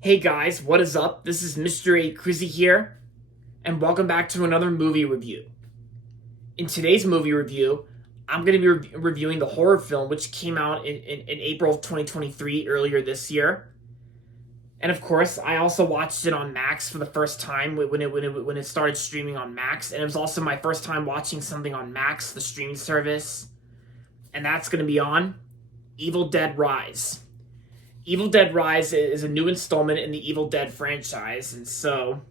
Hey guys, what is up? This is Mr. A. Crizzy here, and welcome back to another movie review. In today's movie review, I'm going to be reviewing the horror film which came out in April of 2023, earlier this year. And of course, I also watched it on Max for the first time when it started streaming on Max, and it was also my first time watching something on Max, the streaming service. And that's going to be on Evil Dead Rise. Evil Dead Rise is a new installment in the Evil Dead franchise, and so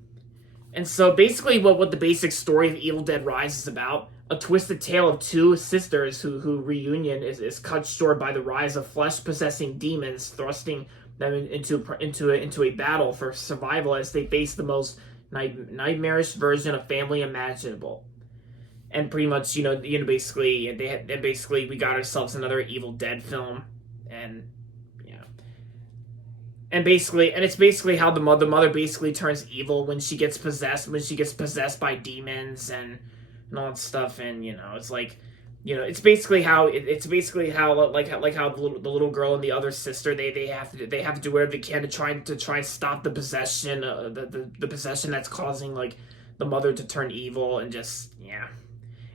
basically what the basic story of Evil Dead Rise is about: a twisted tale of two sisters who reunion is cut short by the rise of flesh possessing demons, thrusting them into a battle for survival as they face the most nightmarish version of family imaginable. And pretty much, basically we got ourselves another Evil Dead film. And yeah, and it's basically how the mother basically turns evil when she gets possessed by demons and all that stuff. And it's like, it's basically how like how the little girl and the other sister, they have to do whatever they can to try and stop the possession, the possession that's causing like the mother to turn evil. And just, yeah,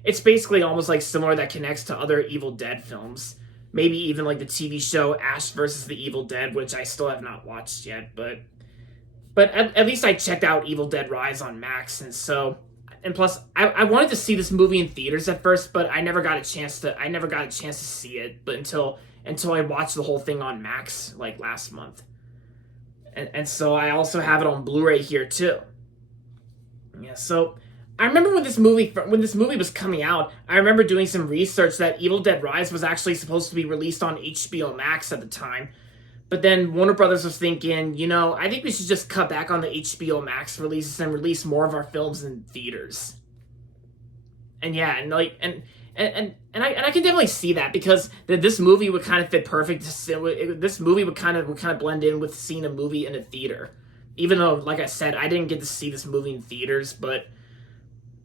it's basically almost like similar, that connects to other Evil Dead films. Maybe even like the TV show Ash versus the Evil Dead, which I still have not watched yet. But at least I checked out Evil Dead Rise on Max, and plus I wanted to see this movie in theaters at first, but I never got a chance to see it, but until I watched the whole thing on Max like last month. And so I also have it on Blu-ray here too. Yeah, so I remember when this movie was coming out, I remember doing some research that Evil Dead Rise was actually supposed to be released on HBO Max at the time. But then Warner Brothers was thinking, I think we should just cut back on the HBO Max releases and release more of our films in theaters. And yeah, and like and I can definitely see that, because this movie would kind of fit perfect. This movie would kind of blend in with seeing a movie in a theater. Even though, like I said, I didn't get to see this movie in theaters, but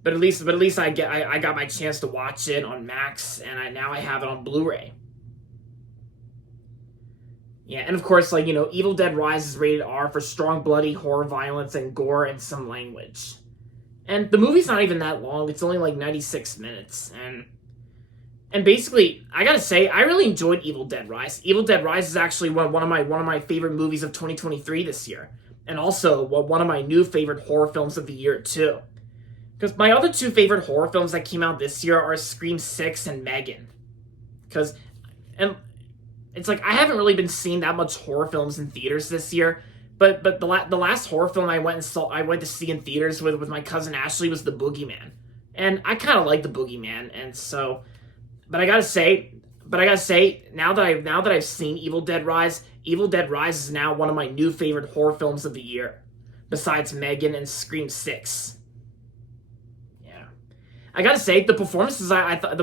at least I got my chance to watch it on Max, and now I have it on Blu-ray. Yeah, and of course, like, Evil Dead Rise is rated R for strong, bloody horror, violence, and gore, and some language. And the movie's not even that long; it's only like 96 minutes, and basically, I gotta say, I really enjoyed Evil Dead Rise. Evil Dead Rise is actually one of my favorite movies of 2023 this year, and also one of my new favorite horror films of the year too. Because my other two favorite horror films that came out this year are Scream 6 and Megan. Because, and it's like, I haven't really been seeing that much horror films in theaters this year. But the last horror film I went to see in theaters with my cousin Ashley was The Boogeyman. And I kind of like The Boogeyman. And so, but I gotta say, now that I've seen Evil Dead Rise is now one of my new favorite horror films of the year, besides Megan and Scream 6. Yeah. I gotta say, the performances I thought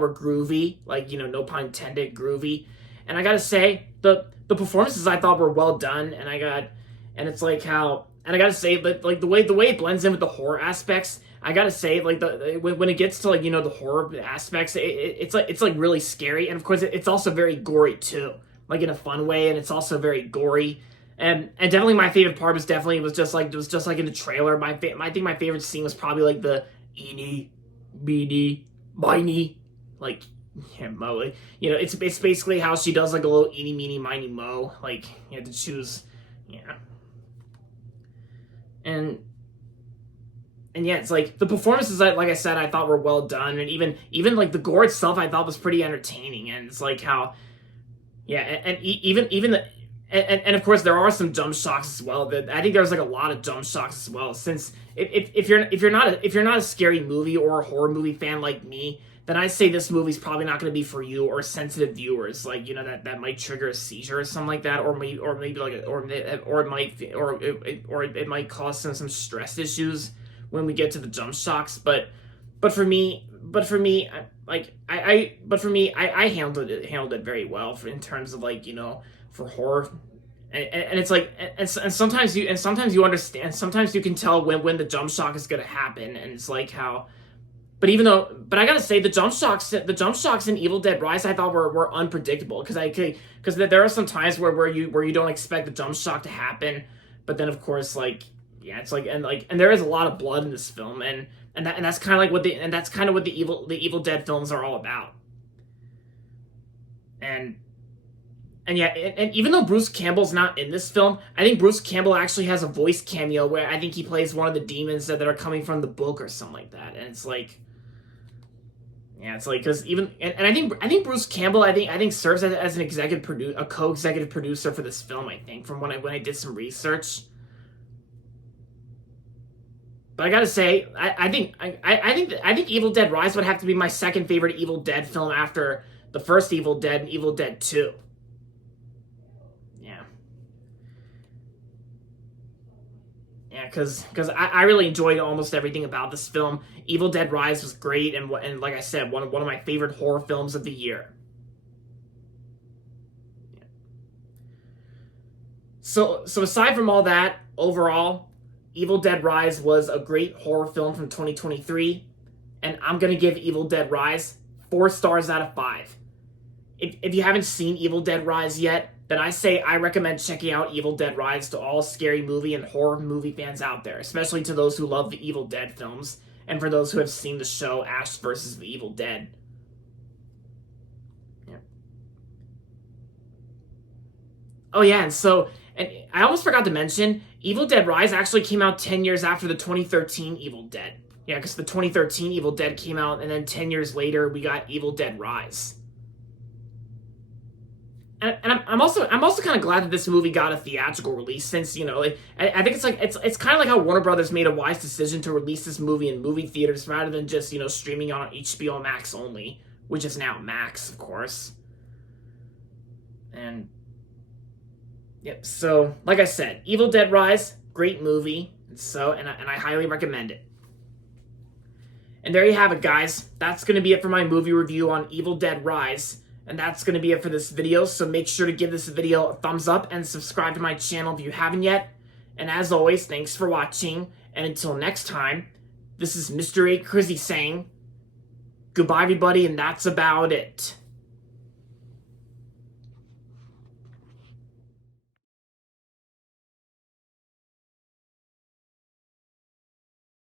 were groovy, like, no pun intended, groovy. And I gotta say, the performances I thought were well done. And it's like how, and I gotta say, but like the way it blends in with the horror aspects, I gotta say, like, when it gets to, like, the horror aspects, it's like really scary. And of course, it's also very gory too, like in a fun way. And it's also very gory. And definitely my favorite part was just like in the trailer. I think my favorite scene was probably like the eeny, meeny, miny, like, yeah, mo. It's basically how she does like a little eeny, meeny, miny, mo. Like, you have to choose, yeah. And and yeah, it's like the performances that, like I said, I thought were well done, and even like the gore itself, I thought was pretty entertaining. And it's like how, yeah, even the and of course there are some jump shocks as well. That I think there's like a lot of jump shocks as well. Since if you're not a scary movie or a horror movie fan like me, then I say this movie's probably not going to be for you, or sensitive viewers, like, that might trigger a seizure or something like that, or maybe like or it might cause some stress issues when we get to the jump shocks. But for me, I handled it very well, in terms of, like, for horror. And it's like, and sometimes you understand, sometimes you can tell when the jump shock is gonna happen. And it's like how, But I gotta say the jump shocks in Evil Dead Rise I thought were unpredictable because there are some times where you don't expect the jump shock to happen, but then of course like yeah it's like and there is a lot of blood in this film and that's kind of like what the Evil Dead films are all about. And yeah, and even though Bruce Campbell's not in this film, I think Bruce Campbell actually has a voice cameo where I think he plays one of the demons that are coming from the book or something like that. And it's like, yeah, it's like because even and I think Bruce Campbell I think serves as an a co-executive producer for this film. I think from when I did some research. But I gotta say, I think Evil Dead Rise would have to be my second favorite Evil Dead film after the first Evil Dead and Evil Dead 2. Yeah. Yeah, because I really enjoyed almost everything about this film. Evil Dead Rise was great, and like I said, one of my favorite horror films of the year. Yeah. So aside from all that, overall, Evil Dead Rise was a great horror film from 2023, and I'm gonna give Evil Dead Rise 4 stars out of 5. If you haven't seen Evil Dead Rise yet, then I recommend checking out Evil Dead Rise to all scary movie and horror movie fans out there, especially to those who love the Evil Dead films, and for those who have seen the show Ash vs. the Evil Dead. Yeah. Oh yeah, and I almost forgot to mention, Evil Dead Rise actually came out 10 years after the 2013 Evil Dead. Yeah, because the 2013 Evil Dead came out, and then 10 years later, we got Evil Dead Rise. And I'm also kind of glad that this movie got a theatrical release since I think it's kind of like how Warner Brothers made a wise decision to release this movie in movie theaters rather than just streaming on HBO Max only, which is now Max, of course. And yep, so like I said, Evil Dead Rise, great movie, and I highly recommend it. And there you have it, guys. That's going to be it for my movie review on Evil Dead Rise. And that's going to be it for this video, so make sure to give this video a thumbs up and subscribe to my channel if you haven't yet. And as always, thanks for watching, and until next time, this is Mr. A. Crizzy saying, goodbye everybody, and that's about it.